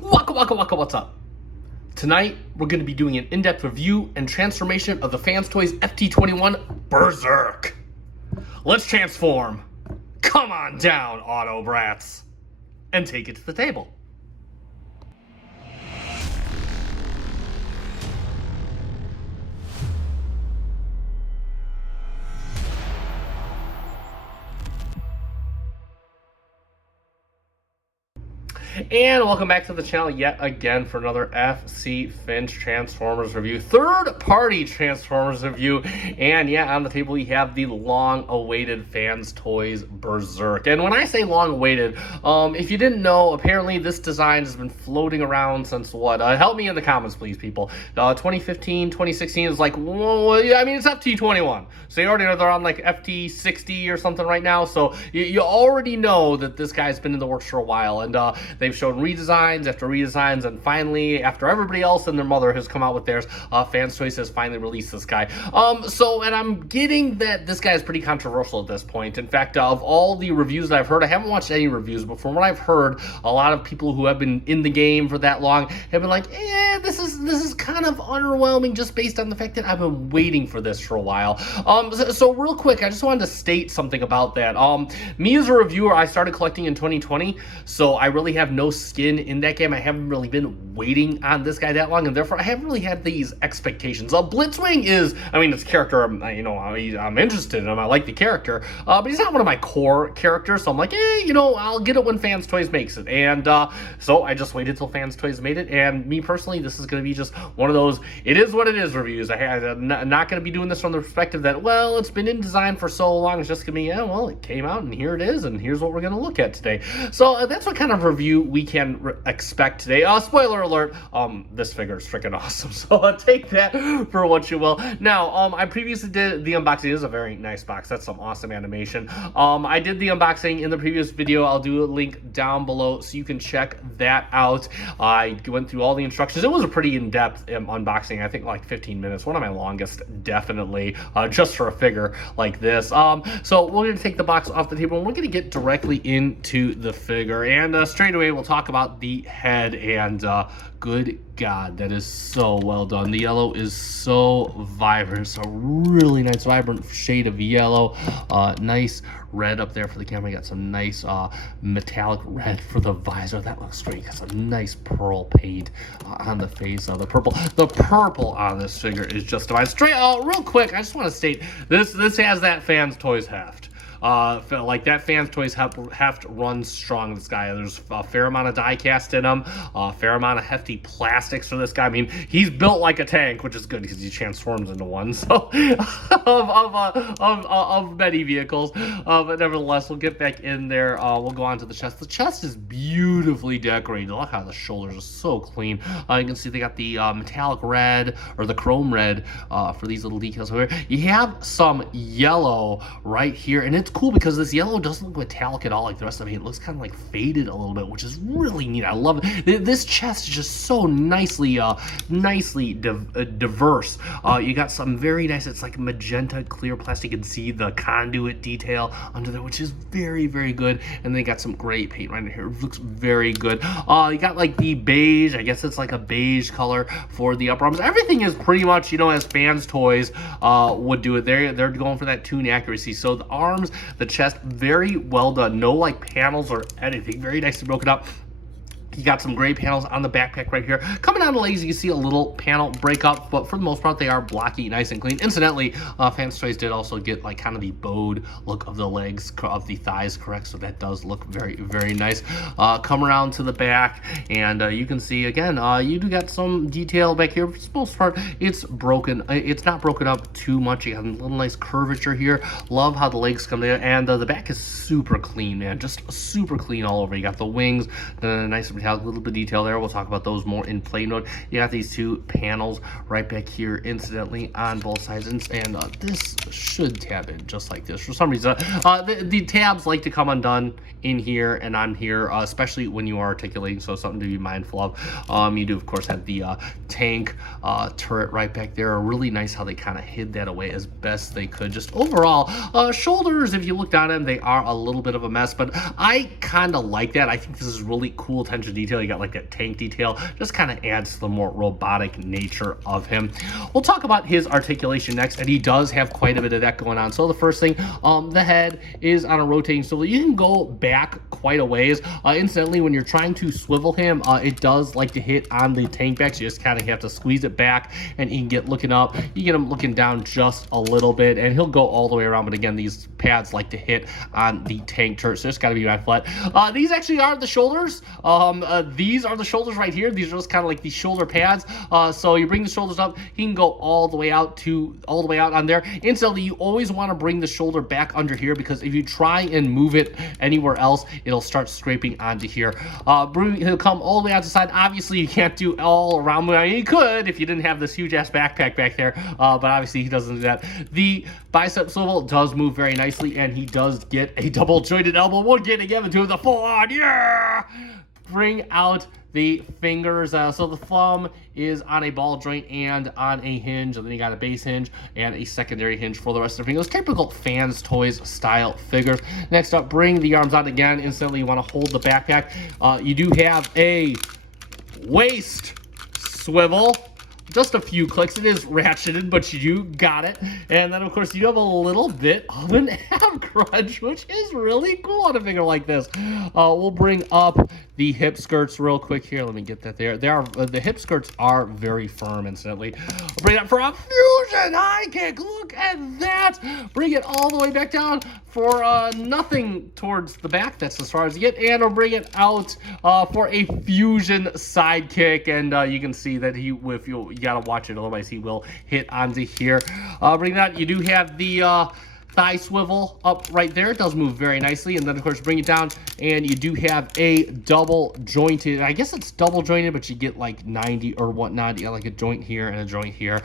Waka, what's up? Tonight, we're going to be doing an in-depth review and transformation of the fanstoys FT-21 Berserk. Let's transform. Come on down, Auto Brats, and take it to the table. And welcome back to the channel yet again for another FC Finch Transformers review, third-party Transformers review. And yeah, on the table we have the long-awaited fanstoys Berserk. And when I say long-awaited, if you didn't know, apparently this design has been floating around since what? Help me in the comments, please, people. 2015, 2016 is like, well, I mean, it's FT-21. So you already know they're on like FT-60 or something right now. So you already know that this guy's been in the works for a while. And they've shown redesigns after redesigns, and finally, after everybody else and their mother has come out with theirs, fanstoys has finally released this guy. And I'm getting that this guy is pretty controversial at this point. In fact, of all the reviews that I've heard, I haven't watched any reviews, but from what I've heard, a lot of people who have been in the game for that long have been like, this is kind of underwhelming just based on the fact that I've been waiting for this for a while. So real quick, I just wanted to state something about that. Me as a reviewer, I started collecting in 2020, so I really have no skin in that game. I haven't really been waiting on this guy that long, and therefore I haven't really had these expectations. Blitzwing is, I mean, it's a character I'm interested in him. I like the character, but he's not one of my core characters, so I'm like, I'll get it when fanstoys makes it. And so I just waited till fanstoys made it, and me personally, this is going to be just one of those it is what it is reviews. I'm not going to be doing this from the perspective that, well, it's been in design for so long, it's just going to be, well, it came out and here it is, and here's what we're going to look at today. So that's what kind of review we can expect today. Spoiler alert, this figure is freaking awesome, so take that for what you will. Now, I previously did the unboxing. It is a very nice box. That's some awesome animation. I did the unboxing in the previous video. I'll do a link down below so you can check that out. I went through all the instructions. It was a pretty in-depth unboxing. I think like 15 minutes, one of my longest, definitely, just for a figure like this. So we're going to take the box off the table and we're going to get directly into the figure, and straight away we'll talk about the head. And good God, that is so well done. The yellow is so vibrant. It's a really nice vibrant shade of yellow. Nice red up there for the camera. You got some nice metallic red for the visor. That looks great. Got some nice pearl paint on the face. The purple on this figure is just divine. Straight real quick, I just want to state this has that fanstoys heft. Like that fanstoys heft runs strong. This guy, there's a fair amount of die cast in him, a fair amount of hefty plastics for this guy. I mean, he's built like a tank, which is good because he transforms into one. So of many vehicles, but nevertheless, we'll get back in there. We'll go on to the chest. The chest is beautifully decorated. Look how the shoulders are so clean. You can see they got the metallic red or the chrome red for these little decals over here. You have some yellow right here, and it's cool because this yellow doesn't look metallic at all like the rest of it. It looks kind of like faded a little bit, which is really neat. I love it. This chest is just so nicely diverse. You got some very nice, it's like magenta clear plastic. You can see the conduit detail under there, which is very, very good. And they got some gray paint right in here. It looks very good. You got like the beige, I guess it's like a beige color for the upper arms. Everything is pretty much, as fanstoys would do it. They're going for that tune accuracy. So the arms, the chest, very well done. No like panels or anything. Very nicely broken up. You got some gray panels on the backpack right here. Coming down the legs, you can see a little panel break up, but for the most part, they are blocky, nice and clean. Incidentally, fanstoys did also get like kind of the bowed look of the legs, of the thighs, correct? So that does look very, very nice. Come around to the back, and you can see again, you do got some detail back here. For the most part, it's broken. It's not broken up too much. You have a little nice curvature here. Love how the legs come in, and the back is super clean, man. Just super clean all over. You got the wings, the nice metallic, a little bit of detail there. We'll talk about those more in play mode. You got these two panels right back here, incidentally, on both sides, and this should tab in just like this. For some reason, the tabs like to come undone in here and on here, especially when you are articulating, so something to be mindful of. You do, of course, have the tank turret right back there. Really nice how they kind of hid that away as best they could. Just overall, shoulders, if you look down at them, they are a little bit of a mess, but I kind of like that. I think this is really cool attention of detail. You got like that tank detail, just kind of adds to the more robotic nature of him. We'll talk about his articulation next, and he does have quite a bit of that going on. So the first thing, the head is on a rotating swivel. You can go back quite a ways. Incidentally, when you're trying to swivel him, it does like to hit on the tank back, so you just kind of have to squeeze it back, and you can get looking up. You get him looking down just a little bit, and he'll go all the way around. But again, these pads like to hit on the tank turret, so it's got to be right flat. These actually are the shoulders. These are the shoulders right here. These are just kind of like the shoulder pads. So you bring the shoulders up, he can go all the way out on there. Incidentally, you always want to bring the shoulder back under here, because if you try and move it anywhere else, it'll start scraping onto here. He'll come all the way out to the side. Obviously, you can't do all around. I mean, you could if you didn't have this huge ass backpack back there, but obviously he doesn't do that. The bicep swivel does move very nicely, and he does get a double jointed elbow. We're getting him into the full on, yeah! Bring out the fingers. So the thumb is on a ball joint and on a hinge, and then you got a base hinge and a secondary hinge for the rest of the fingers. Typical Fans Toys style figures. Next up, bring the arms out again. Instantly, you want to hold the backpack. You do have a waist swivel. Just a few clicks. It is ratcheted, but you got it. And then, of course, you have a little bit of an ab crunch, which is really cool on a figure like this. We'll bring up the hip skirts real quick here. Let me get that there. The hip skirts are very firm, incidentally. I'll bring it up for a fusion high kick. Look at that. Bring it all the way back down for nothing towards the back. That's as far as you get. And we'll bring it out for a fusion side kick. And you can see that you gotta watch it, otherwise he will hit onto here. Bring that. You do have the thigh swivel up right there. It does move very nicely. And then, of course, bring it down, and you do have a double jointed, I guess it's double jointed, but you get like 90 or whatnot. You got like a joint here and a joint here.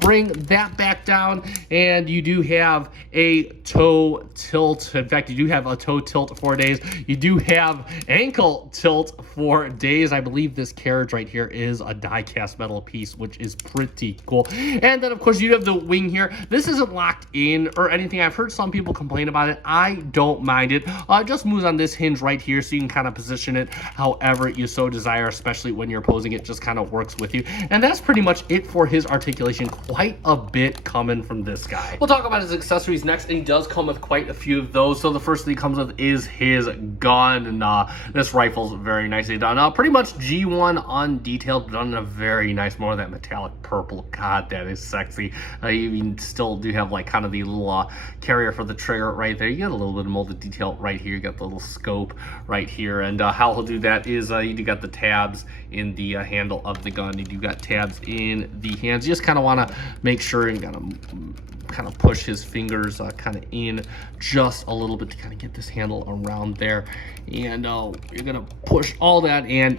Bring that back down, and you do have a toe tilt. In fact, you do have a toe tilt for days. You do have ankle tilt for days. I believe this carriage right here is a die-cast metal piece, which is pretty cool. And then, of course, you have the wing here. This isn't locked in or anything. I've heard some people complain about it. I don't mind it. It just moves on this hinge right here, so you can kind of position it however you so desire, especially when you're posing. It just kind of works with you. And that's pretty much it for his articulation. Quite a bit coming from this guy. We'll talk about his accessories next, and he does come with quite a few of those. So the first thing he comes with is his gun, and this rifle's very nicely done. Pretty much G1 undetailed, done in a very nice, more of that metallic purple. God, that is sexy. You still do have like kind of the little carrier for the trigger right there. You got a little bit of molded detail right here. You got the little scope right here, and how he'll do that is you do got the tabs in the handle of the gun. You do got tabs in the hands. You just kind of want to make sure you got to kind of push his fingers kind of in just a little bit to kind of get this handle around there, and you're gonna push all that in,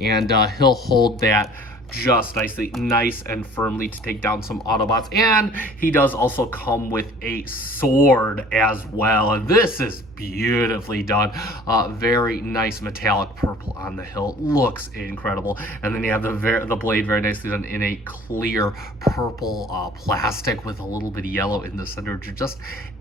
and he'll hold that just nicely, nice and firmly to take down some Autobots. And he does also come with a sword as well, and this is beautifully done. Very nice metallic purple on the hilt, looks incredible. And then you have the blade very nicely done in a clear purple plastic with a little bit of yellow in the center. Just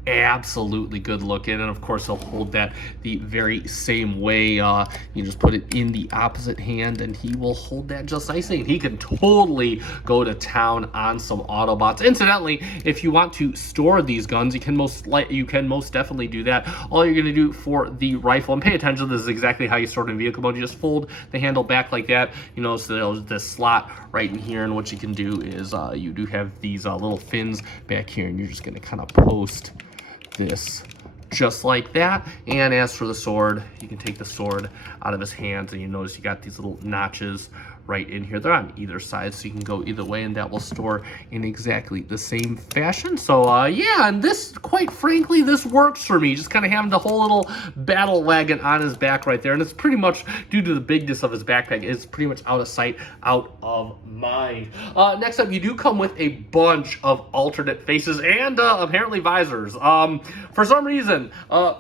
absolutely good looking. And of course he'll hold that the very same way. You just put it in the opposite hand, and he will hold that just nicely, and he can totally go to town on some Autobots. Incidentally, if you want to store these guns, you can most definitely do that. All you're going to do for the rifle, and pay attention, this is exactly how you store it in vehicle mode. You just fold the handle back like that, so there's this slot right in here, and what you can do is you do have these little fins back here, and you're just going to kind of post this just like that. And as for the sword, you can take the sword out of his hands, and you notice you got these little notches right in here. They're on either side, so you can go either way, and that will store in exactly the same fashion. So yeah, and this, quite frankly, this works for me. Just kind of having the whole little battle wagon on his back right there, and it's pretty much due to the bigness of his backpack. It's pretty much out of sight, out of mind. Next up, you do come with a bunch of alternate faces and apparently visors. For some reason,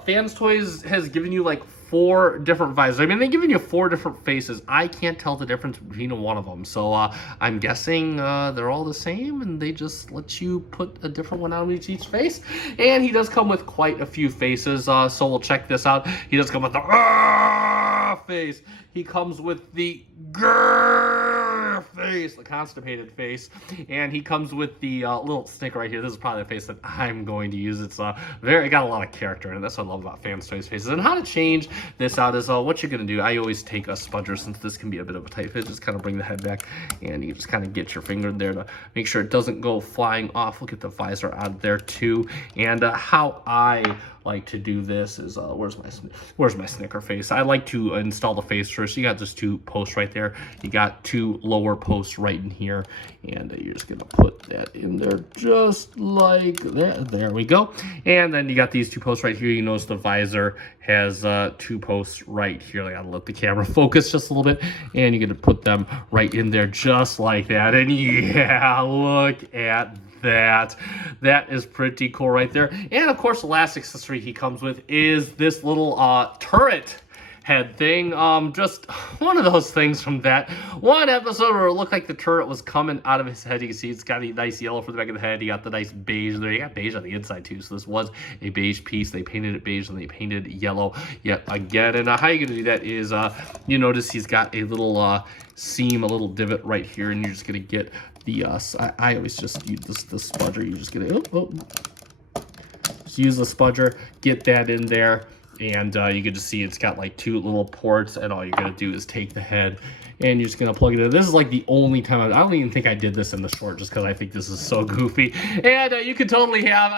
Fans Toys has given you like 4 different visors. I mean, they've given you 4 different faces. I can't tell the difference between one of them. So I'm guessing they're all the same, and they just let you put a different one on each face. And he does come with quite a few faces. So we'll check this out. He does come with the face. He comes with the grrr face, the constipated face, and he comes with the little stick right here. This is probably the face that I'm going to use. It's it got a lot of character, and that's what I love about fanstoys faces. And how to change this out is what you're gonna do. I always take a spudger, since this can be a bit of a tight fit. Just kind of bring the head back, and you just kind of get your finger there to make sure it doesn't go flying off. We'll get the visor out of there too. And how I like to do this is where's my snicker face. I like to install the face first. You got just 2 posts right there. You got 2 lower posts right in here, and you're just gonna put that in there just like that. There we go. And then you got these 2 posts right here. You notice the visor has 2 posts right here. I gotta let the camera focus just a little bit, and you're gonna put them right in there just like that. And yeah, look at that. That is pretty cool right there. And of course, the last accessory he comes with is this little turret head thing. Just one of those things from that one episode where it looked like the turret was coming out of his head. You can see it's got a nice yellow for the back of the head. You got the nice beige there. You got beige on the inside too. So this was a beige piece. They painted it beige and they painted yellow yet again. And how you're gonna do that is you notice he's got a little seam, a little divot right here, and you're just gonna get the I always just use the spudger. You're just gonna just use the spudger, get that in there, and you can just see it's got like 2 little ports, and all you're gonna do is take the head and you're just gonna plug it in. This is like the only time I don't even think I did this in the short, just because I think this is so goofy. And you can totally have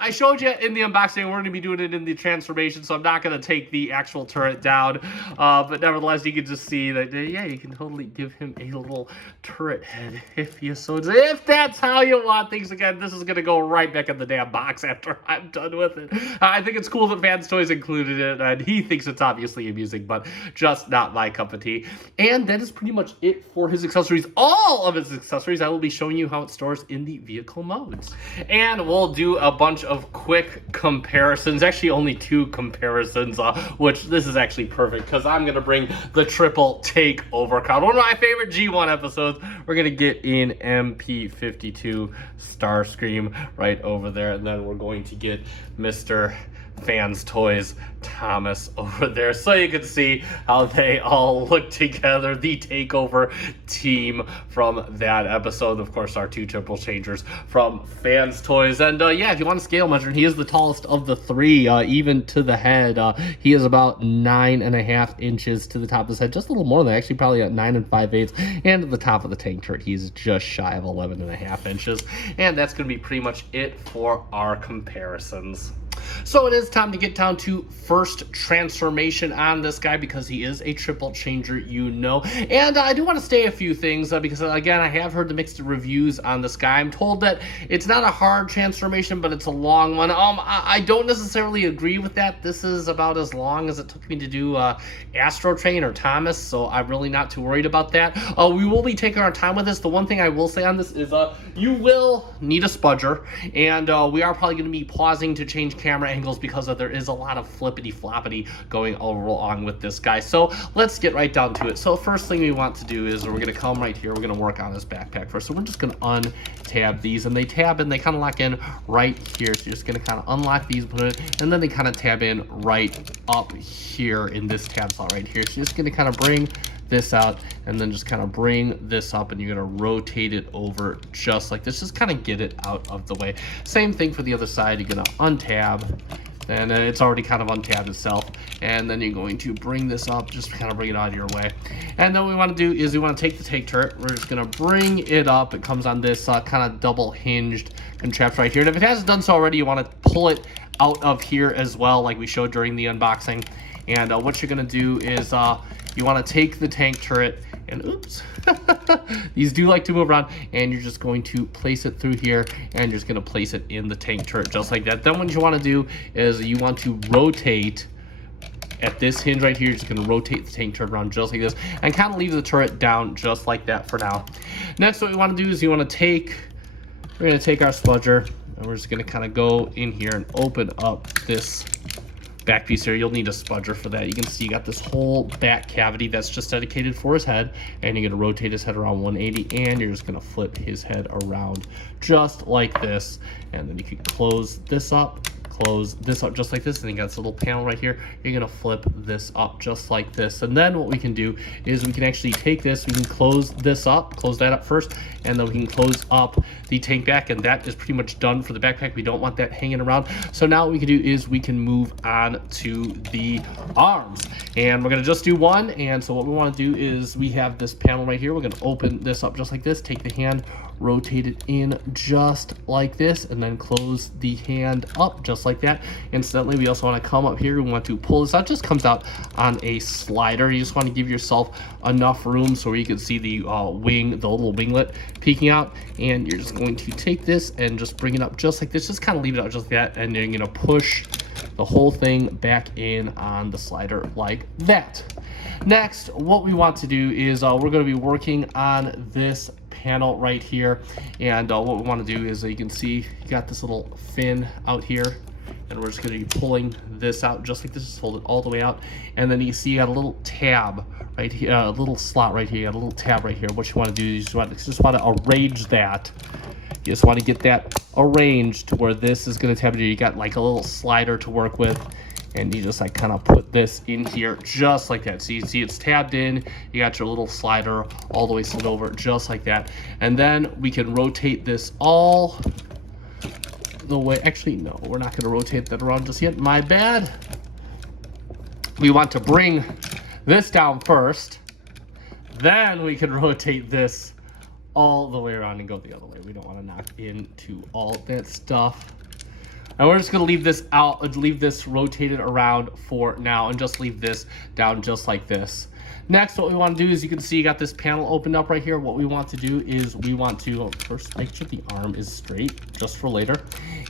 I showed you in the unboxing. We're gonna be doing it in the transformation, so I'm not gonna take the actual turret down, but nevertheless, you can just see that yeah, you can totally give him a little turret head if you so if that's how you want things. Again, this is gonna go right back in the damn box after I'm done with it. I think it's cool that fanstoys included it, and he thinks it's obviously amusing, but just not my cup of tea. And that is pretty much it for his accessories. All of his accessories, I will be showing you how it stores in the vehicle modes. And we'll do a bunch of quick comparisons, actually only 2 comparisons, which this is actually perfect because I'm gonna bring the triple takeover card. One of my favorite G1 episodes. We're gonna get in MP52 Starscream right over there, and then we're going to get Mr. fanstoys Thomas over there, so you can see how they all look together, the takeover team from that episode. Of course, our 2 triple changers from fanstoys. And yeah, if you want to scale measure, he is the tallest of the 3, even to the head. He is about 9.5 inches to the top of his head, just a little more than actually, probably at 9 5/8. And at the top of the tank turret, he's just shy of 11.5 inches. And that's going to be pretty much it for our comparisons. So it is time to get down to first transformation on this guy, because he is a triple changer, you know. And I do want to say a few things because, again, I have heard the mixed reviews on this guy. I'm told that it's not a hard transformation, but it's a long one. I don't necessarily agree with that. This is about as long as it took me to do Astro Train or Thomas, so I'm really not too worried about that. We will be taking our time with this. The one thing I will say on this is you will need a spudger, and we are probably going to be pausing to change camera angles because there is a lot of flippity floppity going along with this guy. So let's get right down to it. So first thing we want to do is we're going to come right here. We're going to work on this backpack first. So we're just going to untab these, and they tab and they kind of lock in right here. So you're just going to kind of unlock these, put it, and then they kind of tab in right up here in this tab slot right here. So you're just going to kind of bring this out and then just kind of bring this up, and you're going to rotate it over just like this. Just kind of get it out of the way. Same thing for the other side. You're going to untab, and it's already kind of untabbed itself, and then you're going to bring this up, just kind of bring it out of your way. And then what we want to do is we want to take the tank turret. We're just going to bring it up. It comes on this kind of double hinged contraption right here, and if it hasn't done so already, you want to pull it out of here as well, like we showed during the unboxing. And what you're going to do is you want to take the tank turret, and oops, these do like to move around, and you're just going to place it through here, and you're just going to place it in the tank turret just like that. Then what you want to do is you want to rotate at this hinge right here. You're just going to rotate the tank turret around just like this, and kind of leave the turret down just like that for now. Next, what we want to do is we're going to take our spudger, and we're just going to kind of go in here and open up this back piece here. You'll need a spudger for that. You can see you got this whole back cavity that's just dedicated for his head, and you're going to rotate his head around 180, and you're just going to flip his head around just like this, and then you can close this up just like this, and you got this little panel right here. You're gonna flip this up just like this, and then what we can do is we can actually take this, we can close that up first, and then we can close up the tank back, and that is pretty much done for the backpack. We don't want that hanging around. So now what we can do is we can move on to the arms, and we're gonna just do one. And so what we want to do is we have this panel right here. We're gonna open this up just like this, take the hand, rotate it in just like this, and then close the hand up just like that. Incidentally, we also want to come up here, we want to pull this out. It just comes out on a slider. You just want to give yourself enough room so you can see the wing, the little winglet peeking out, and you're just going to take this and just bring it up just like this. Just kind of leave it out just like that, and then you're going to push the whole thing back in on the slider like that. Next, what we want to do is we're going to be working on this panel right here, and what we want to do is you can see you got this little fin out here, and we're just going to be pulling this out just like this. Just hold it all the way out, and then you see you got a little tab right here, a little slot right here, you got a little tab right here. What you want to do is you just want to arrange that. You just want to get that arranged to where this is going to tab in. You got like a little slider to work with, and you just like kind of put this in here just like that. So you see it's tabbed in, you got your little slider all the way slid over just like that. And then we can rotate this all the way. Actually, no, we're not going to rotate that around just yet. My bad. We want to bring this down first. Then we can rotate this all the way around and go the other way. We don't want to knock into all that stuff. And we're just going to leave this out, leave this rotated around for now, and just leave this down just like this. Next, what we want to do is you can see you got this panel opened up right here. What we want to do is we want to first make sure the arm is straight just for later.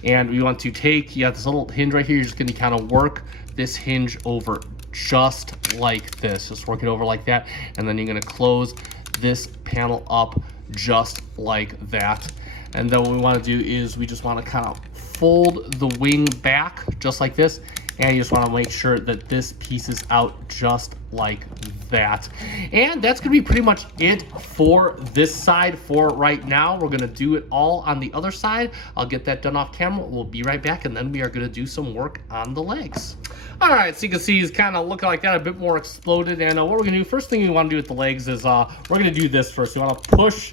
And we want to take, you got this little hinge right here. You're just going to kind of work this hinge over just like this. Just work it over like that. And then you're going to close this panel up just like that. And then what we want to do is we just want to kind of fold the wing back just like this, and you just want to make sure that this piece is out just like that. And that's going to be pretty much it for this side for right now. We're going to do it all on the other side. I'll get that done off camera. We'll be right back, and then we are going to do some work on the legs. All right, so you can see he's kind of looking like that, a bit more exploded. And what we're going to do, first thing we want to do with the legs is we're going to do this first. You want to push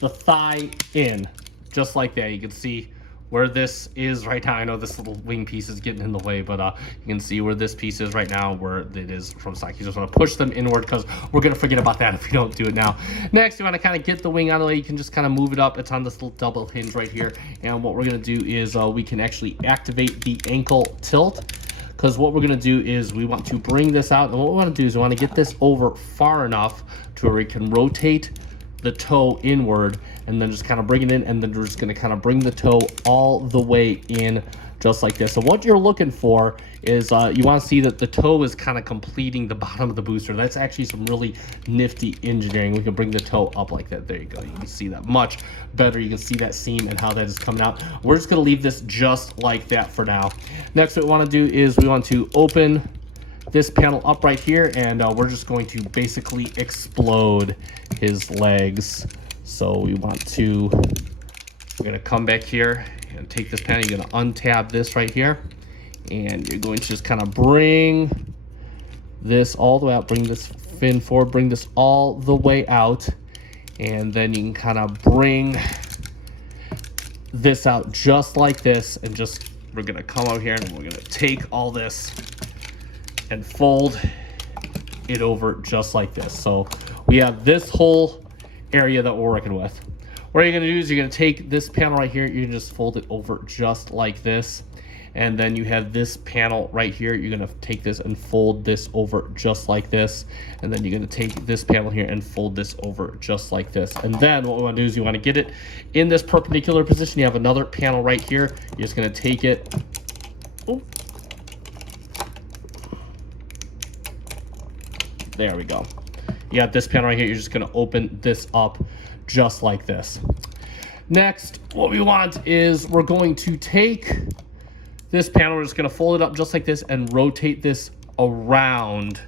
the thigh in just like that. You can see where this is right now. I know this little wing piece is getting in the way, but you can see where this piece is right now, where it is from stock. You just want to push them inward, because we're going to forget about that if we don't do it now. Next, you want to kind of get the wing out of the way. You can just kind of move it up. It's on this little double hinge right here. And what we're going to do is we can actually activate the ankle tilt, because what we're going to do is we want to bring this out. And what we want to do is we want to get this over far enough to where we can rotate the toe inward, and then just kind of bring it in, and then we're just going to kind of bring the toe all the way in just like this. So what you're looking for is you want to see that the toe is kind of completing the bottom of the booster. That's actually some really nifty engineering. We can bring the toe up like that. There you go. You can see that much better. You can see that seam and how that is coming out. We're just going to leave this just like that for now. Next, what we want to do is we want to open this panel up right here, and we're just going to basically explode his legs. So we're going to come back here and take this panel. You're going to untab this right here, and you're going to just kind of bring this all the way out, bring this fin forward, bring this all the way out, and then you can kind of bring this out just like this, and just we're going to come out here and we're going to take all this and fold it over just like this. So we have this whole area that we're working with. What you're going to do is you're going to take this panel right here, you can just fold it over just like this, and then you have this panel right here. You're going to take this and fold this over just like this, and then you're going to take this panel here and fold this over just like this. And then what we want to do is you want to get it in this perpendicular position. You have another panel right here. You're just going to take it. Oh. There we go. You got this panel right here. You're just going to open this up just like this. Next, what we want is we're going to take this panel, we're just going to fold it up just like this and rotate this around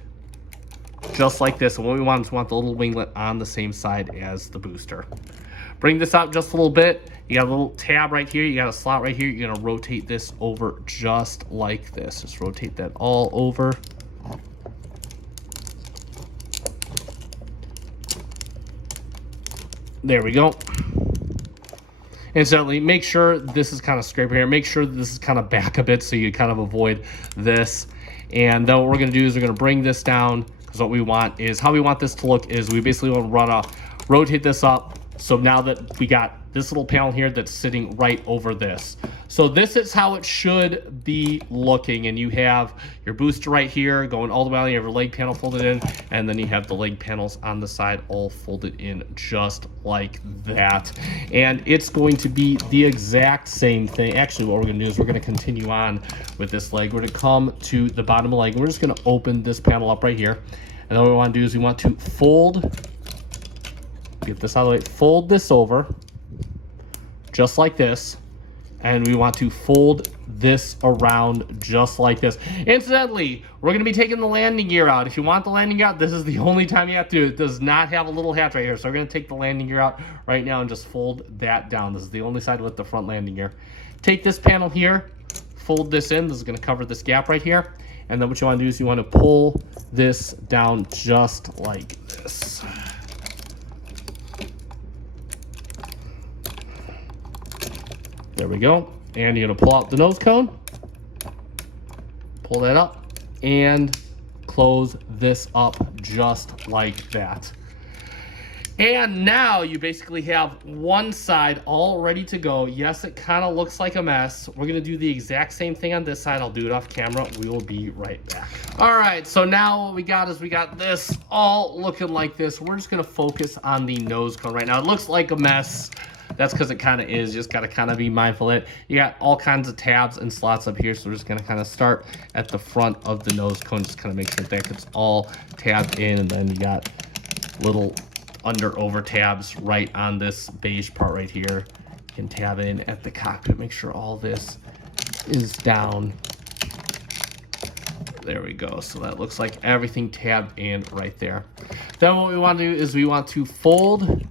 just like this. And what we want is we want the little winglet on the same side as the booster. Bring this out just a little bit. You got a little tab right here. You got a slot right here. You're going to rotate this over just like this. Just rotate that all over. There we go. Incidentally, make sure this is kind of scraped here. Make sure that this is kind of back a bit so you kind of avoid this. And then what we're going to do is we're going to bring this down, because what we want is, how we want this to look is we basically want to rotate this up. So now that we got this little panel here that's sitting right over this. So this is how it should be looking. And you have your booster right here going all the way down. You have your leg panel folded in, and then you have the leg panels on the side all folded in just like that. And it's going to be the exact same thing. Actually, what we're going to do is we're going to continue on with this leg. We're going to come to the bottom of the leg, and we're just going to open this panel up right here. And then what we want to do is we want to get this out of the way, fold this over just like this, and we want to fold this around just like this. Incidentally, we're going to be taking the landing gear out. If you want the landing gear out, this is the only time you have to do it. It does not have a little hatch right here, so we're going to take the landing gear out right now and just fold that down. This is the only side with the front landing gear. Take this panel here, fold this in. This is going to cover this gap right here, and then what you want to do is you want to pull this down just like this. There we go. And you're going to pull out the nose cone, pull that up, and close this up just like that. And now you basically have one side all ready to go. Yes, it kind of looks like a mess. We're going to do the exact same thing on this side. I'll do it off camera. We will be right back. All right, so now what we got is we got this all looking like this. We're just going to focus on the nose cone right now. It looks like a mess. That's because it kind of is. You just got to kind of be mindful of it. You got all kinds of tabs and slots up here, so we're just going to kind of start at the front of the nose cone. Just kind of make sure that it's all tabbed in, and then you got little over tabs right on this beige part right here. You can tab in at the cockpit. Make sure all this is down. There we go. So that looks like everything tabbed in right there. Then what we want to do is we want to fold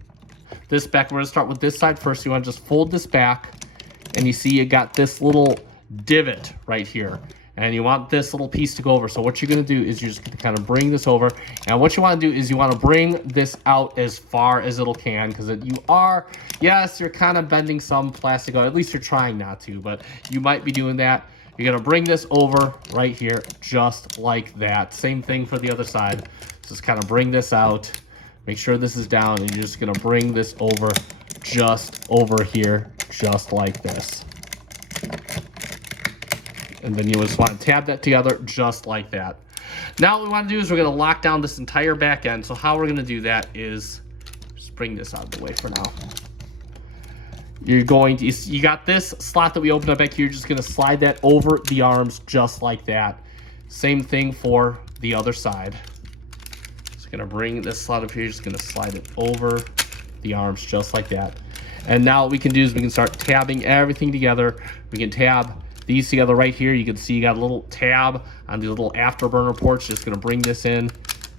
this back. We're going to start with this side first. You want to just fold this back, and you see you got this little divot right here, and you want this little piece to go over. So what you're going to do is you're just going to kind of bring this over, and what you want to do is you want to bring this out as far as it'll can, because you are, yes, you're kind of bending some plastic out. At least you're trying not to, but you might be doing that. You're going to bring this over right here just like that. Same thing for the other side. Just kind of bring this out. Make sure this is down, and you're just going to bring this over just over here, just like this. And then you just want to tab that together just like that. Now what we want to do is we're going to lock down this entire back end. So how we're going to do that is just bring this out of the way for now. You're going to, you got this slot that we opened up back here. You're just going to slide that over the arms just like that. Same thing for the other side. Gonna bring this slot up here, just gonna slide it over the arms just like that. And now what we can do is we can start tabbing everything together. We can tab these together right here. You can see you got a little tab on the little afterburner ports. Just gonna bring this in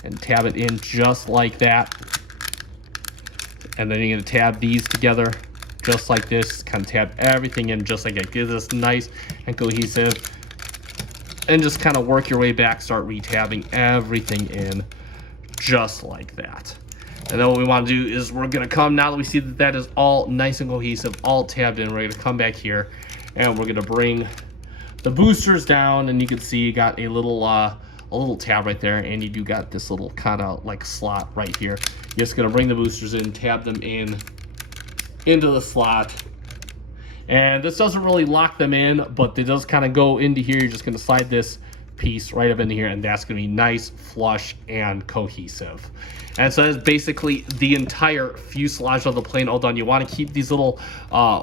and tab it in just like that. And then you're gonna tab these together just like this. Kind of tab everything in just like that. Gives us nice and cohesive. And just kind of work your way back, start re-tabbing everything in just like that. And then what we want to do is we're going to come, now that we see that that is all nice and cohesive, all tabbed in, we're going to come back here and we're going to bring the boosters down, and you can see you got a little tab right there, and you do got this little kind of like slot right here. You're just going to bring the boosters in, tab them in into the slot, and this doesn't really lock them in, but it does kind of go into here. You're just going to slide this piece right up in here, and that's going to be nice, flush, and cohesive. And so that's basically the entire fuselage of the plane all done. You want to keep these little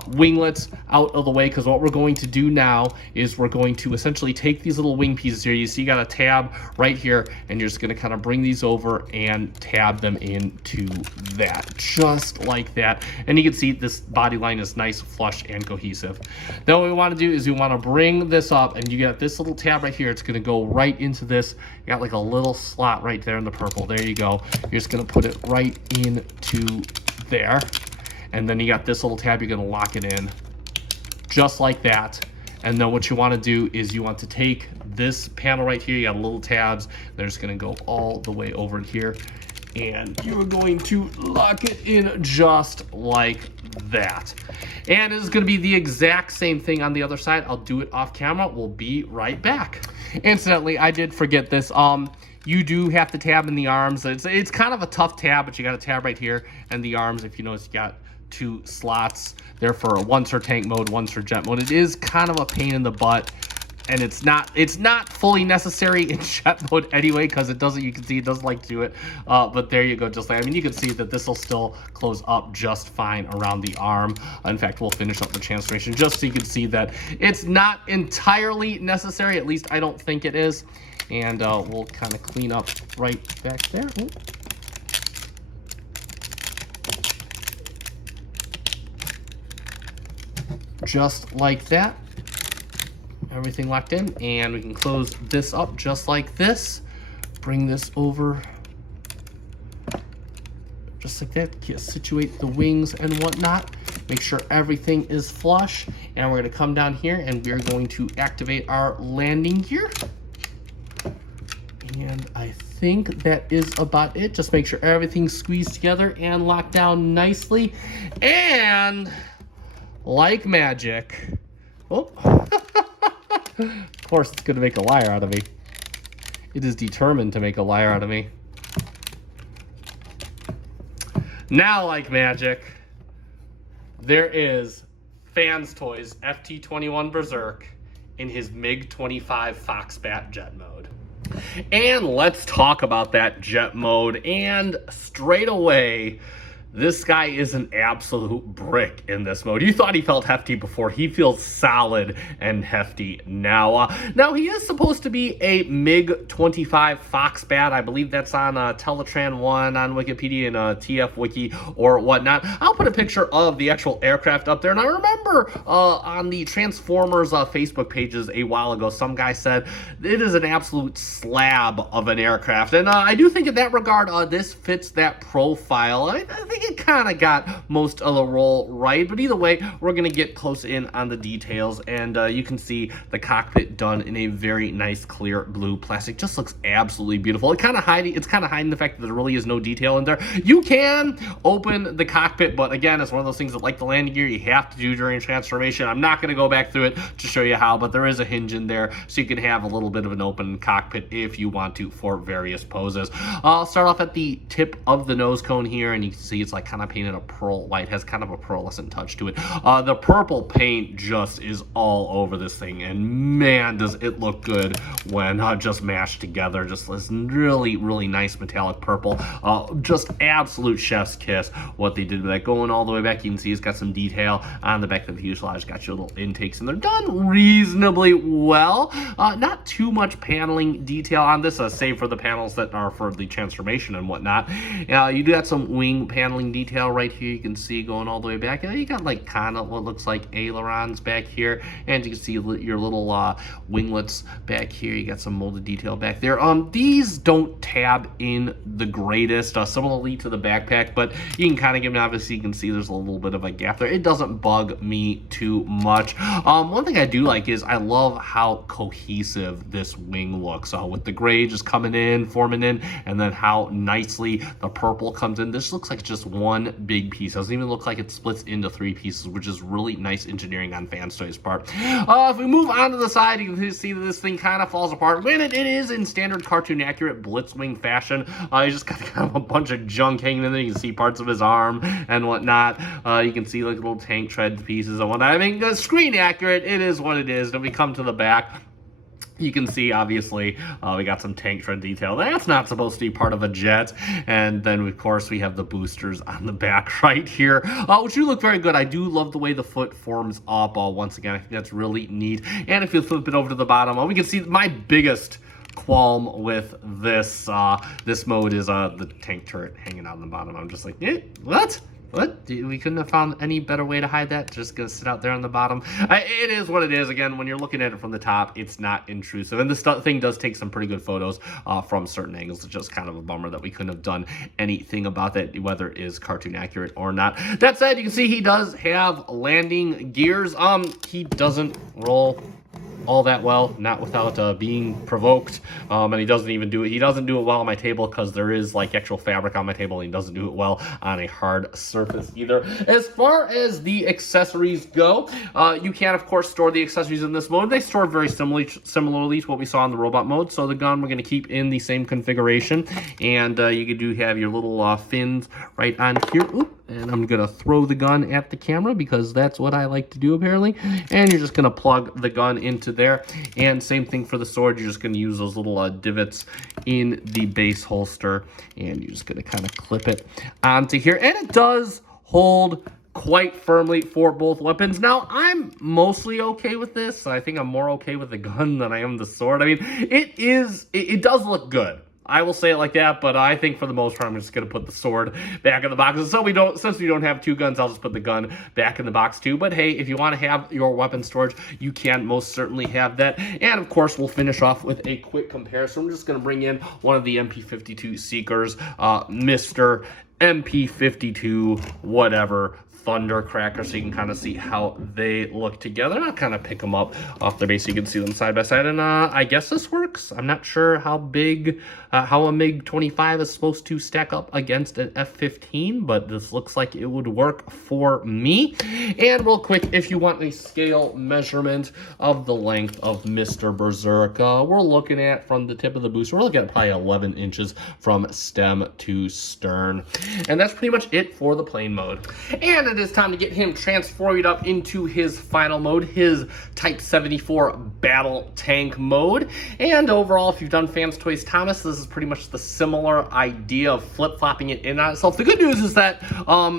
winglets out of the way, because what we're going to do now is we're going to essentially take these little wing pieces here. You see you got a tab right here, and you're just going to kind of bring these over and tab them into that, just like that. And you can see this body line is nice, flush, and cohesive. Then what we want to do is we want to bring this up, and you got this little tab right here. It's going to go right into this. You got like a little slot right there in the purple. There you go. You're just going to put it right into there. And then you got this little tab. You're going to lock it in just like that. And then what you want to do is you want to take this panel right here. You got little tabs. They're just going to go all the way over here. And you're going to lock it in just like that. And it's going to be the exact same thing on the other side. I'll do it off camera. We'll be right back. Incidentally, I did forget this. You do have to tab in the arms. It's kind of a tough tab, but you got a tab right here. And the arms, if you notice, you got 2 slots there for one's for tank mode, one's for jet mode. It is kind of a pain in the butt. And it's not fully necessary in jet mode anyway, because it doesn't, you can see it doesn't like do it. But there you go, just like, I mean, you can see that this will still close up just fine around the arm. In fact, we'll finish up the transformation just so you can see that it's not entirely necessary. At least I don't think it is. And we'll kind of clean up right back there. Ooh. Just like that. Everything locked in, and we can close this up just like this. Bring this over just like that. Situate the wings and whatnot. Make sure everything is flush, and we're going to come down here and we're going to activate our landing gear. And I think that is about it. Just make sure everything's squeezed together and locked down nicely. And like magic, oh, of course it's going to make a liar out of me. It is determined to make a liar out of me. Now, like magic, there is fanstoys FT-21 Berserk in his MiG-25 Foxbat jet mode. And let's talk about that jet mode. And straight away, this guy is an absolute brick in this mode. You thought he felt hefty before. He feels solid and hefty now. Now, he is supposed to be a MiG-25 Foxbat. I believe that's on Teletran1 on Wikipedia and TF Wiki or whatnot. I'll put a picture of the actual aircraft up there. And I remember on the Transformers Facebook pages a while ago, some guy said it is an absolute slab of an aircraft. And I do think in that regard, this fits that profile. I think it kind of got most of the role right, but either way, we're going to get close in on the details, and you can see the cockpit done in a very nice clear blue plastic. Just looks absolutely beautiful. It's kind of hiding the fact that there really is no detail in there. You can open the cockpit, but again, it's one of those things that, like the landing gear, you have to do during transformation. I'm not going to go back through it to show you how, but there is a hinge in there, so you can have a little bit of an open cockpit if you want to for various poses. I'll start off at the tip of the nose cone here, and you can see it's like kind of painted a pearl white, has kind of a pearlescent touch to it. The purple paint just is all over this thing, and man, does it look good when just mashed together. Just this really, really nice metallic purple. Just absolute chef's kiss what they did with that. Going all the way back, you can see it's got some detail on the back of the fuselage. Got your little intakes, and they're done reasonably well. Not too much paneling detail on this, save for the panels that are for the transformation and whatnot. You do got some wing paneling detail right here. You can see going all the way back. You got like kind of what looks like ailerons back here, and you can see your little winglets back here. You got some molded detail back there. These don't tab in the greatest, similarly to the backpack, but you can kind of give them, obviously you can see there's a little bit of a gap there. It doesn't bug me too much. One thing I do like is I love how cohesive this wing looks, with the gray just coming in, forming in, and then how nicely the purple comes in. This looks like just one big piece. It doesn't even look like it splits into 3 pieces, which is really nice engineering on fanstoys' part. If we move on to the side, you can see that this thing kind of falls apart. Granted, it is in standard cartoon accurate Blitzwing fashion. He's just got kind of a bunch of junk hanging in there. You can see parts of his arm and whatnot. You can see like little tank tread pieces and whatnot. I mean, screen accurate, it is what it is. Then we come to the back. You can see, obviously, we got some tank tread detail. That's not supposed to be part of a jet. And then, of course, we have the boosters on the back right here, which do look very good. I do love the way the foot forms up. Once again, I think that's really neat. And if you flip it over to the bottom, we can see my biggest qualm with this this mode is the tank turret hanging out on the bottom. I'm just like, what? What? We couldn't have found any better way to hide that? Just gonna sit out there on the bottom? It is what it is. Again, when you're looking at it from the top, it's not intrusive. And this thing does take some pretty good photos from certain angles. It's just kind of a bummer that we couldn't have done anything about that, whether it is cartoon accurate or not. That said, you can see he does have landing gears. He doesn't roll all that well, not without being provoked, and he doesn't even do it. He doesn't do it well on my table because there is like actual fabric on my table, and he doesn't do it well on a hard surface either. As far as the accessories go, you can of course store the accessories in this mode. They store very similarly to what we saw in the robot mode. So the gun we're going to keep in the same configuration, and you do have your little fins right on here. Oop. And I'm going to throw the gun at the camera because that's what I like to do apparently. And you're just going to plug the gun into there. And same thing for the sword. You're just going to use those little divots in the base holster. And you're just going to kind of clip it onto here. And it does hold quite firmly for both weapons. Now, I'm mostly okay with this. I think I'm more okay with the gun than I am the sword. I mean, it does look good. I will say it like that, but I think for the most part, I'm just going to put the sword back in the box. And so since we don't have two guns, I'll just put the gun back in the box too. But hey, if you want to have your weapon storage, you can most certainly have that. And of course, we'll finish off with a quick comparison. I'm just going to bring in one of the MP52 Seekers, Mr. MP52, whatever, Thundercracker, so you can kind of see how they look together. I'll kind of pick them up off the base so you can see them side by side. And I guess this works. I'm not sure how big, how a MiG-25 is supposed to stack up against an F-15, but this looks like it would work for me. And real quick, if you want a scale measurement of the length of Mr. Berserk, we're looking at, from the tip of the booster, we're looking at probably 11 inches from stem to stern. And that's pretty much it for the plane mode. And it is time to get him transformed up into his final mode, his Type 74 battle tank mode. And overall, if you've done Fans Toys Thomas, this is pretty much the similar idea of flip-flopping it in on itself. The good news is that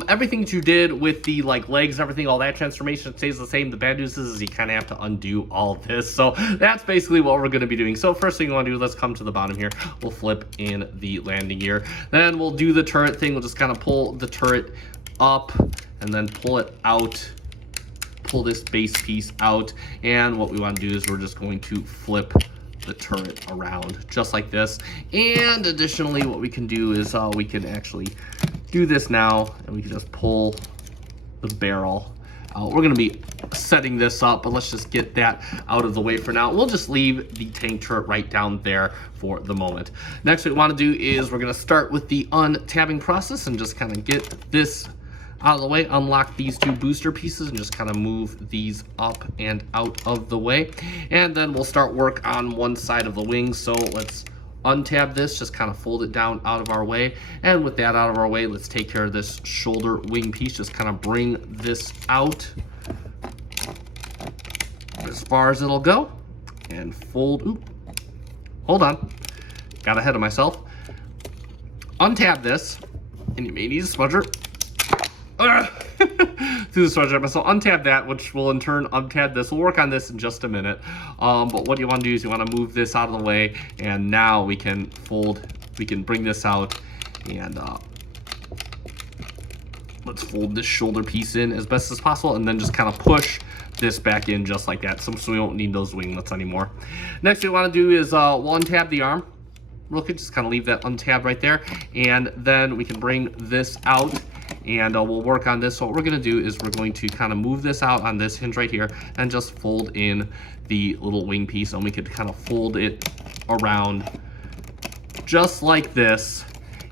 everything that you did with the legs and everything, all that transformation stays the same. The bad news is you kind of have to undo all this. So that's basically what we're going to be doing. So first thing you want to do, let's come to the bottom here. We'll flip in the landing gear. Then we'll do the turret thing. We'll just kind of pull the turret up and then pull it out, pull this base piece out. And what we want to do is we're just going to flip the turret around just like this. And additionally, what we can do is we can actually do this now, and we can just pull the barrel out. We're going to be setting this up, but let's just get that out of the way for now. We'll just leave the tank turret right down there for the moment. Next, what we want to do is we're going to start with the untabbing process and just kind of get this out of the way, unlock these two booster pieces, and just kind of move these up and out of the way. And then we'll start work on one side of the wing. So let's untab this, just kind of fold it down out of our way. And with that out of our way, let's take care of this shoulder wing piece. Just kind of bring this out as far as it'll go and fold. Oop, hold on, got ahead of myself. Untab this, and you may need a smudger. Through the smudger. So untab that, which will in turn untab this. We'll work on this in just a minute. But what you want to do is you want to move this out of the way, and now we can bring this out, and let's fold this shoulder piece in as best as possible, and then just kind of push this back in just like that, so we don't need those winglets anymore. Next, what we want to do is we'll untab the arm. Real quick, just kind of leave that untabbed right there, and then we can bring this out, and we'll work on this. So what we're going to do is we're going to kind of move this out on this hinge right here and just fold in the little wing piece, and we could kind of fold it around just like this.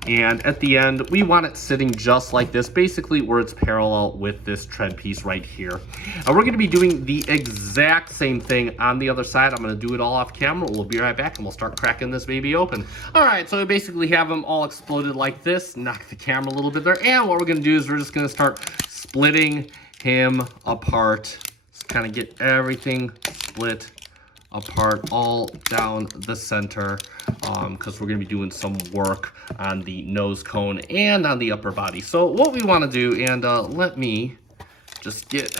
And at the end, we want it sitting just like this, basically where it's parallel with this tread piece right here. And we're going to be doing the exact same thing on the other side. I'm going to do it all off camera. We'll be right back, and we'll start cracking this baby open. All right, so we basically have them all exploded like this. Knock the camera a little bit there. And what we're going to do is we're just going to start splitting him apart. Just kind of get everything split apart all down the center because we're going to be doing some work on the nose cone and on the upper body. So what we want to do, and let me just get,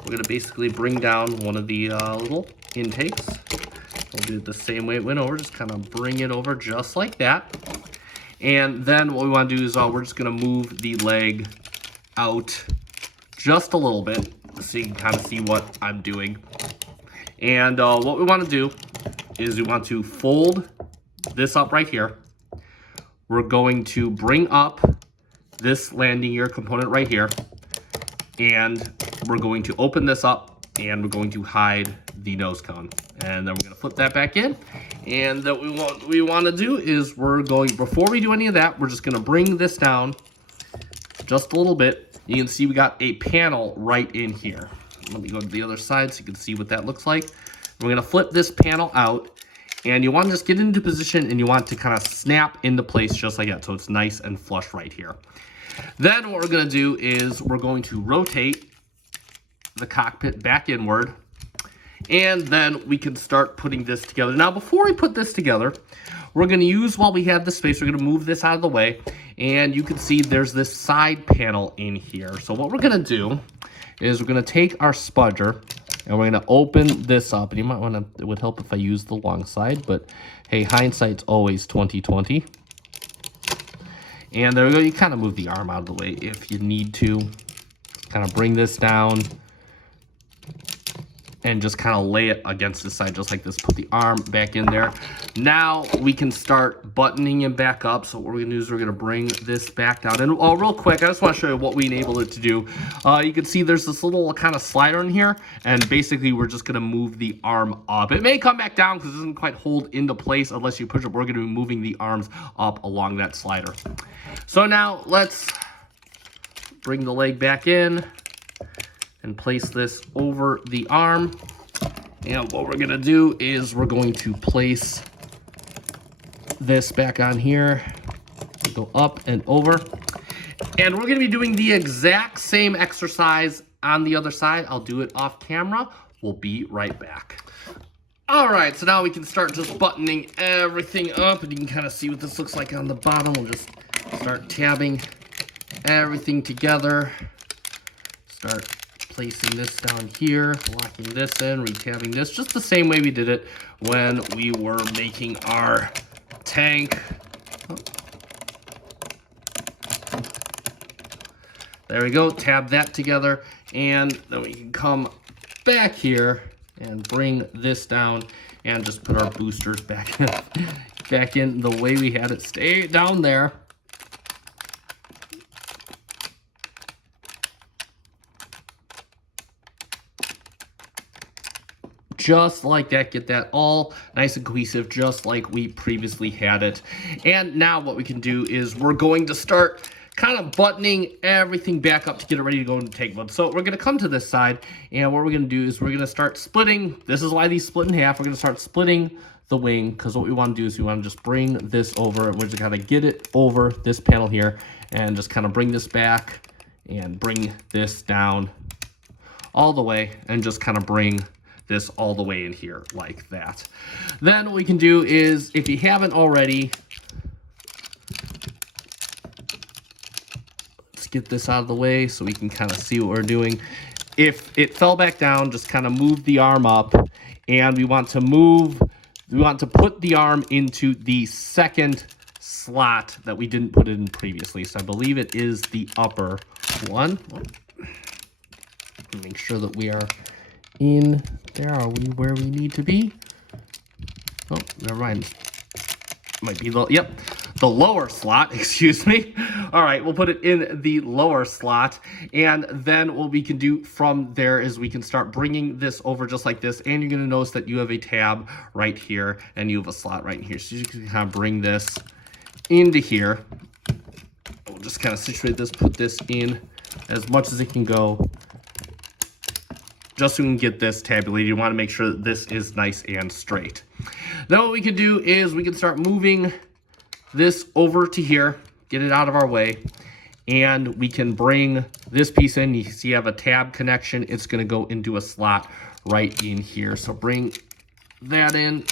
we're going to basically bring down one of the little intakes. We'll do it the same way it went over, just kind of bring it over just like that. And then what we want to do is we're just going to move the leg out just a little bit so you can kind of see what I'm doing. And what we want to do is we want to fold this up right here. We're going to bring up this landing gear component right here. And we're going to open this up and we're going to hide the nose cone. And then we're going to flip that back in. And what we want to do is we're going, before we do any of that, we're just going to bring this down just a little bit. You can see we got a panel right in here. Let me go to the other side so you can see what that looks like. We're going to flip this panel out. And you want to just get into position and you want to kind of snap into place just like that. So it's nice and flush right here. Then what we're going to do is we're going to rotate the cockpit back inward. And then we can start putting this together. Now, before we put this together, we're going to use, while we have the space, we're going to move this out of the way. And you can see there's this side panel in here. So what we're going to do is we're going to take our spudger and we're going to open this up. And you might want to, it would help if I use the long side, but hey, hindsight's always 20/20. And there we go. You kind of move the arm out of the way if you need to. Kind of bring this down and just kind of lay it against the side just like this. Put the arm back in there. Now we can start buttoning him back up. So what we're going to do is we're going to bring this back down. And real quick, I just want to show you what we enabled it to do. You can see there's this little kind of slider in here. And basically we're just going to move the arm up. It may come back down because it doesn't quite hold into place unless you push it. We're going to be moving the arms up along that slider. So now let's bring the leg back in and place this over the arm. And what we're gonna do is we're going to place this back on here, go up and over. And we're gonna be doing the exact same exercise on the other side. I'll do it off camera. We'll be right back. All right, so now we can start just buttoning everything up, and you can kind of see what this looks like on the bottom. We'll just start tabbing everything together. Start placing this down here, locking this in, retabbing this, just the same way we did it when we were making our tank. Oh. There we go, tab that together, and then we can come back here and bring this down and just put our boosters back in, back in the way we had it. Stay down there. Just like that, get that all nice and cohesive, just like we previously had it. And now what we can do is we're going to start kind of buttoning everything back up to get it ready to go into tank mode. So we're going to come to this side, and what we're going to do is we're going to start splitting. This is why these split in half. We're going to start splitting the wing, because what we want to do is we want to just bring this over, and we're just going to get it over this panel here, and just kind of bring this back, and bring this down all the way, and just kind of bring this all the way in here like that. Then what we can do is, if you haven't already, let's get this out of the way so we can kind of see what we're doing. If it fell back down, just kind of move the arm up, and we want to put the arm into the second slot that we didn't put it in previously. So I believe it is the upper one. Make sure that we are in there. Are we where we need to be? Oh, never mind. Might be the, yep, the lower slot, excuse me. All right, we'll put it in the lower slot. And then what we can do from there is we can start bringing this over just like this. And you're going to notice that you have a tab right here and you have a slot right here. So you can kind of bring this into here. We'll just kind of situate this, put this in as much as it can go, just so we can get this tabulated. You want to make sure that this is nice and straight. Then what we can do is we can start moving this over to here, get it out of our way, and we can bring this piece in. You see you have a tab connection. It's going to go into a slot right in here. So bring that in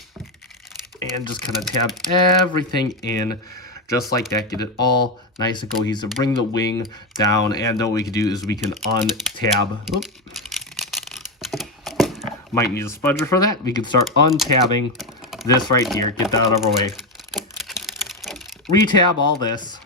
and just kind of tab everything in just like that. Get it all nice and cohesive. Bring the wing down, and then what we can do is we can untab. Oop. Might need a spudger for that. We can start untabbing this right here. Get that out of our way. Retab all this.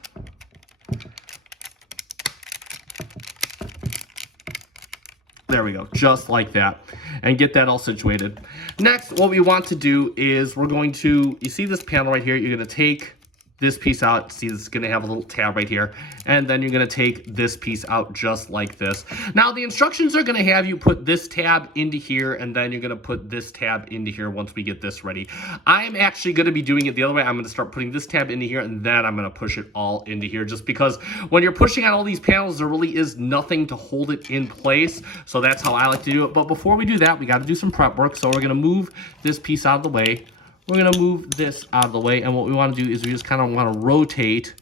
There we go, just like that, and get that all situated. Next, what we want to do is we're going to, you see this panel right here, you're going to take this piece out. See, this is going to have a little tab right here, and then you're going to take this piece out just like this. Now, the instructions are going to have you put this tab into here, and then you're going to put this tab into here once we get this ready. I'm actually going to be doing it the other way. I'm going to start putting this tab into here, and then I'm going to push it all into here, just because when you're pushing out all these panels, there really is nothing to hold it in place. So that's how I like to do it. But before we do that, we got to do some prep work. So we're going to move this piece out of the way. We're going to move this out of the way, and what we want to do is we just kind of want to rotate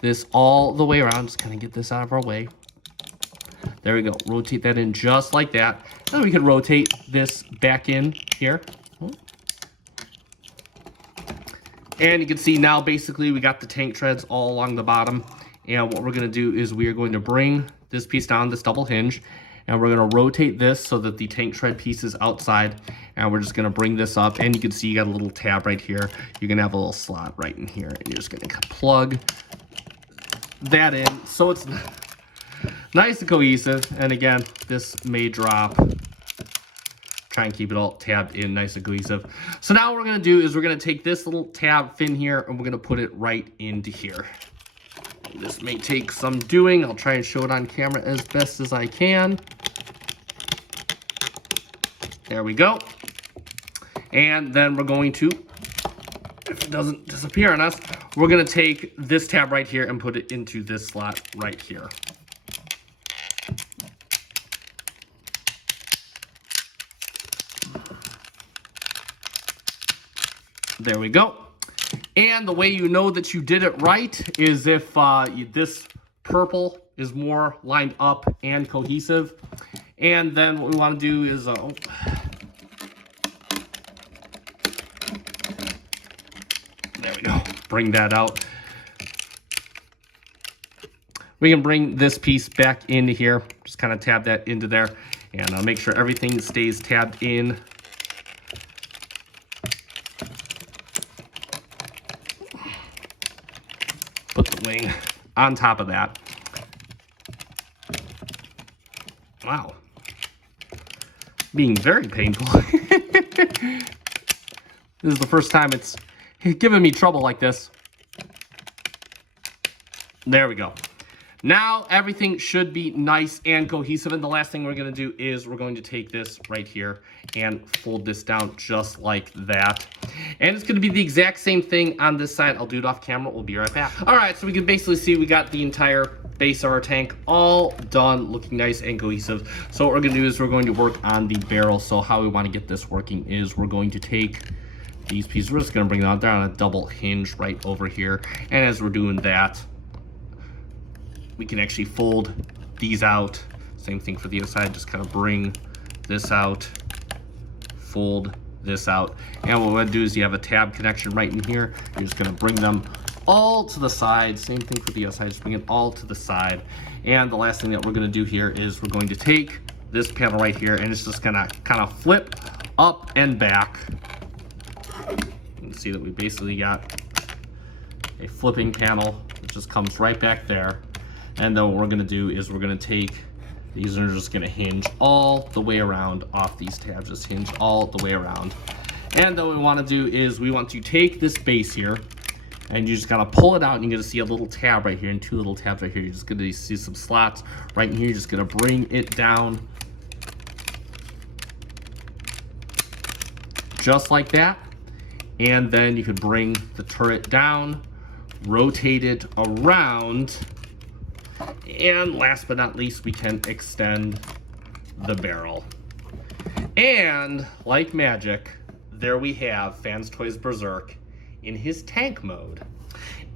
this all the way around. Just kind of get this out of our way. There we go. Rotate that in just like that. Then we can rotate this back in here. And you can see now basically we got the tank treads all along the bottom. And what we're going to do is we are going to bring this piece down, this double hinge, and we're going to rotate this so that the tank tread piece is outside, and we're just going to bring this up, and you can see you got a little tab right here. You're going to have a little slot right in here, and you're just going to plug that in so it's nice and cohesive. And again, this may drop. Try and keep it all tabbed in nice and cohesive. So now what we're going to do is we're going to take this little tab fin here, and we're going to put it right into here. This may take some doing. I'll try and show it on camera as best as I can. There we go. And then we're going to, if it doesn't disappear on us, we're going to take this tab right here and put it into this slot right here. There we go. And the way you know that you did it right is if this purple is more lined up and cohesive. And then what we want to do is, there we go, bring that out. We can bring this piece back into here, just kind of tab that into there, and make sure everything stays tabbed in. Put the wing on top of that. Wow. Being very painful. This is the first time it's giving me trouble like this. There we go. Now everything should be nice and cohesive, and the last thing we're going to do is we're going to take this right here and fold this down just like that. And it's going to be the exact same thing on this side. I'll do it off camera. We'll be right back. All right, so we can basically see we got the entire base of our tank all done, looking nice and cohesive. So what we're going to do is we're going to work on the barrel. So how we want to get this working is we're going to take these pieces. We're just going to bring them out there on a double hinge right over here. And as we're doing that, we can actually fold these out. Same thing for the other side. Just kind of bring this out, fold this out. And what we're gonna do is you have a tab connection right in here. You're just gonna bring them all to the side. Same thing for the other side. Just bring it all to the side. And the last thing that we're gonna do here is we're going to take this panel right here, and it's just gonna kind of flip up and back. You can see that we basically got a flipping panel. It just comes right back there. And then what we're going to do is we're going to take these, and we're just going to hinge all the way around off these tabs. Just hinge all the way around. And then what we want to do is we want to take this base here, and you just got to pull it out, and you're going to see a little tab right here and two little tabs right here. You're just going to see some slots right in here. You're just going to bring it down just like that. And then you could bring the turret down, rotate it around. And last but not least, we can extend the barrel. And like magic, there we have Fanstoys Berserk in his tank mode.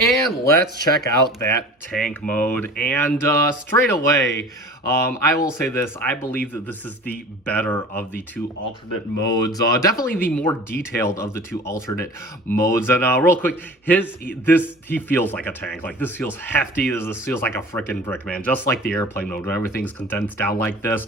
And let's check out that tank mode. And straight away, I will say this, I believe that this is the better of the two alternate modes. Definitely the more detailed of the two alternate modes. And real quick, he feels like a tank. Like, this feels hefty. This feels like a frickin' brick, man. Just like the airplane mode, where everything's condensed down like this.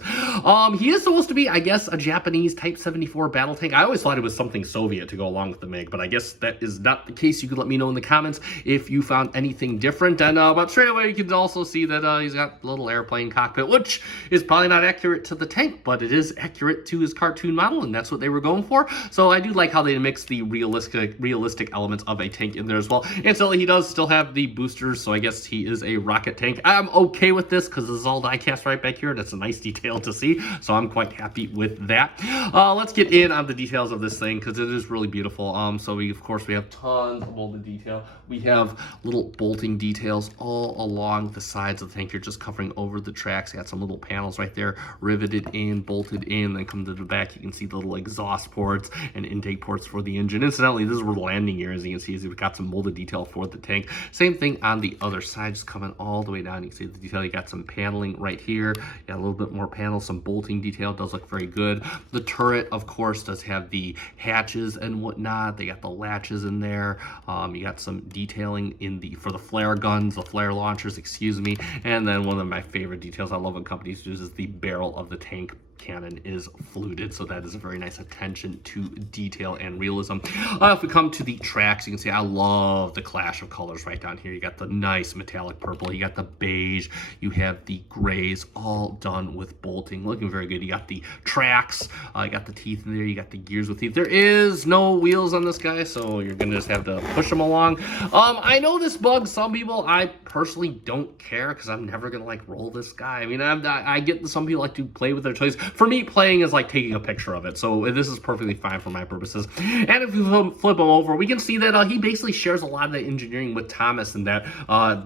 He is supposed to be, I guess, a Japanese Type 74 battle tank. I always thought it was something Soviet to go along with the MiG, but I guess that is not the case. You could let me know in the comments if you found anything different. And but straight away, you can also see that he's got a little airplane cockpit, which is probably not accurate to the tank, but it is accurate to his cartoon model, and that's what they were going for. So I do like how they mix the realistic elements of a tank in there as well. And so he does still have the boosters, so I guess he is a rocket tank. I'm okay with this because this is all die-cast right back here. That's a nice detail to see, so I'm quite happy with that. Let's get in on the details of this thing because it is really beautiful. So we have tons of molded detail. We have little bolting details all along the sides of the tank. You're just covering over the tracks. Got some little panels right there, riveted in, bolted in. Then come to the back, you can see the little exhaust ports and intake ports for the engine. Incidentally, this is where the landing gear, as you can see, we've got some molded detail for the tank. Same thing on the other side, just coming all the way down. You can see the detail. You got some paneling right here. You got a little bit more panels, some bolting detail. It does look very good. The turret, of course, does have the hatches and whatnot. They got the latches in there. You got some detailing for the flare guns, the flare launchers, excuse me. And then one of my favorite details I love when companies do is the barrel of the tank cannon is fluted, so that is a very nice attention to detail and realism. If we come to the tracks, you can see I love the clash of colors right down here. You got the nice metallic purple, you got the beige, you have the grays, all done with bolting, looking very good. You got the tracks, you got the teeth in there, you got the gears with teeth. There is no wheels on this guy, so you're gonna just have to push them along. I know this bugs some people. I personally don't care because I'm never gonna like roll this guy. I mean, I get that some people like to play with their toys. For me, playing is like taking a picture of it, so this is perfectly fine for my purposes. And if we flip him over, we can see that he basically shares a lot of the engineering with Thomas, and that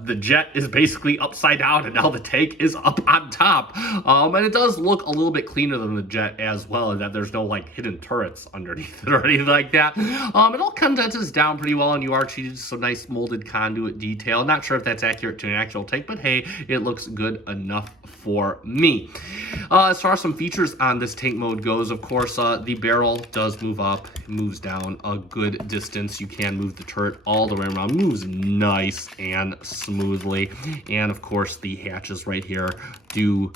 the jet is basically upside down, and now the tank is up on top. And it does look a little bit cleaner than the jet as well, in that there's no like hidden turrets underneath it or anything like that. It all condenses down pretty well, and you are treated some nice molded conduit detail. Not sure if that's accurate to an actual tank, but hey, it looks good enough for me. As far as some features on this tank mode goes, of course, the barrel does move up, moves down a good distance. You can move the turret all the way around, moves nice and smoothly. And of course, the hatches right here do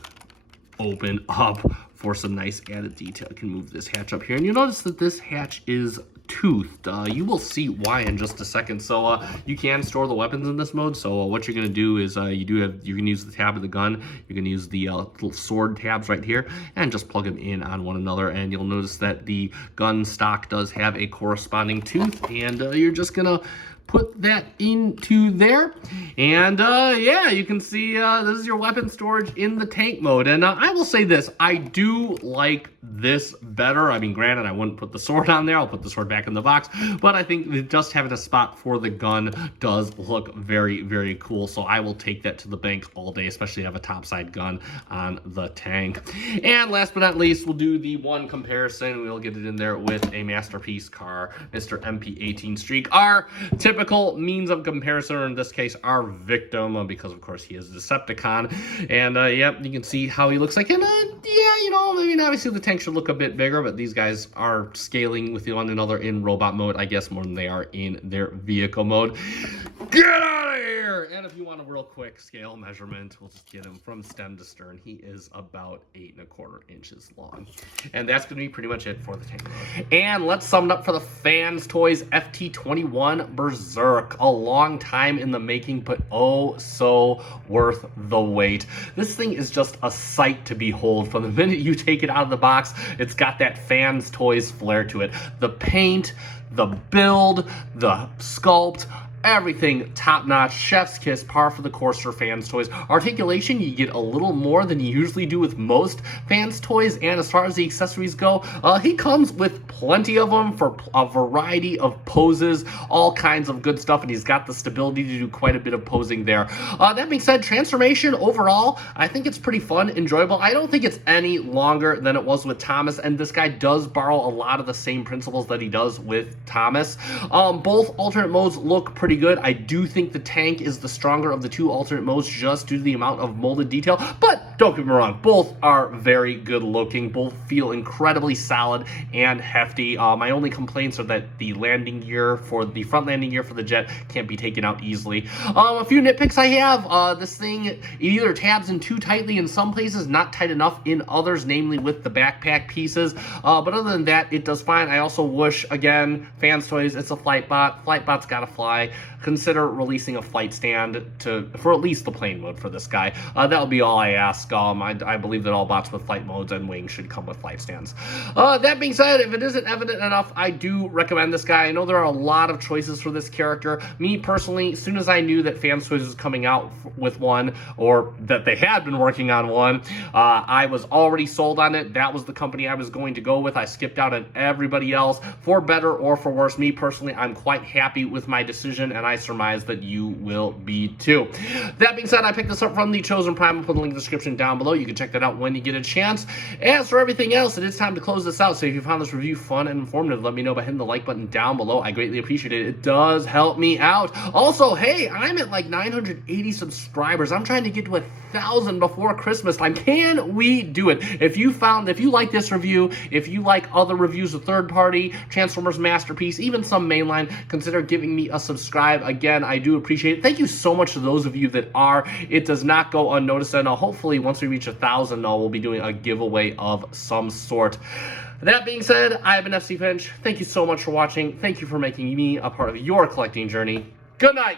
open up for some nice added detail. You can move this hatch up here, and you notice that this hatch is toothed. You will see why in just a second. So you can store the weapons in this mode. So what you're going to do is you can use the tab of the gun. You can use the little sword tabs right here and just plug them in on one another, and you'll notice that the gun stock does have a corresponding tooth, and you're just gonna put that into there, and yeah, you can see this is your weapon storage in the tank mode. And I will say this, I do like this better. I mean, granted, I wouldn't put the sword on there. I'll put the sword back in the box, but I think that just having a spot for the gun does look very, very cool. So I will take that to the bank all day, especially have a topside gun on the tank. And last but not least, we'll do the one comparison. We'll get it in there with a masterpiece car, Mr. MP18 Streak, our typical means of comparison, or in this case, our victim, because of course he is a Decepticon. And yep, you can see how he looks like. And yeah, you know, I mean, obviously the tank should look a bit bigger, but these guys are scaling with one another in robot mode, I guess, more than they are in their vehicle mode. Get out of here! And if you want a real quick scale measurement, we'll just get him from stem to stern. He is about 8¼ inches long. And that's going to be pretty much it for the tank mode. And let's sum it up for the fans toys FT-21 Berserk. A long time in the making, but oh so worth the wait. This thing is just a sight to behold. From the minute you take it out of the box, it's got that fans toys flair to it. The paint, the build, the sculpt, everything top-notch, chef's kiss, par for the course for fans toys. Articulation, you get a little more than you usually do with most fans toys, and as far as the accessories go, he comes with plenty of them for a variety of poses, all kinds of good stuff, and he's got the stability to do quite a bit of posing there. That being said, transformation overall, I think it's pretty fun, enjoyable. I don't think it's any longer than it was with Thomas, and this guy does borrow a lot of the same principles that he does with Thomas. Both alternate modes look pretty pretty good. I do think the tank is the stronger of the two alternate modes just due to the amount of molded detail, but don't get me wrong, both are very good looking. Both feel incredibly solid and hefty. My only complaints are that the front landing gear for the jet can't be taken out easily. A few nitpicks I have. This thing, it either tabs in too tightly in some places, not tight enough in others, namely with the backpack pieces. But other than that, it does fine. I also wish, again, fanstoys, it's a flight bot. Flight bot's gotta fly. Consider releasing a flight stand for at least the plane mode for this guy. That would be all I ask. I believe that all bots with flight modes and wings should come with flight stands. That being said, if it isn't evident enough, I do recommend this guy. I know there are a lot of choices for this character. Me personally, as soon as I knew that fanstoys was coming out with one, or that they had been working on one, I was already sold on it. That was the company I was going to go with. I skipped out on everybody else, for better or for worse. Me personally, I'm quite happy with my decision, and I surmise that you will be too. That being said, I picked this up from the Chosen Prime. I'll put the link in the description down below. You can check that out when you get a chance. As for everything else, it is time to close this out. So if you found this review fun and informative, let me know by hitting the like button down below. I greatly appreciate it. It does help me out. Also, hey, I'm at like 980 subscribers. I'm trying to get to 1,000 before Christmas time. Can we do it? If you like this review, if you like other reviews of third party, Transformers Masterpiece, even some mainline, consider giving me a subscribe. Again, I do appreciate it. Thank you so much to those of you that are. It does not go unnoticed, and hopefully once we reach 1,000, we'll be doing a giveaway of some sort. That being said, I have been FC Finch. Thank you so much for watching. Thank you for making me a part of your collecting journey. Good night.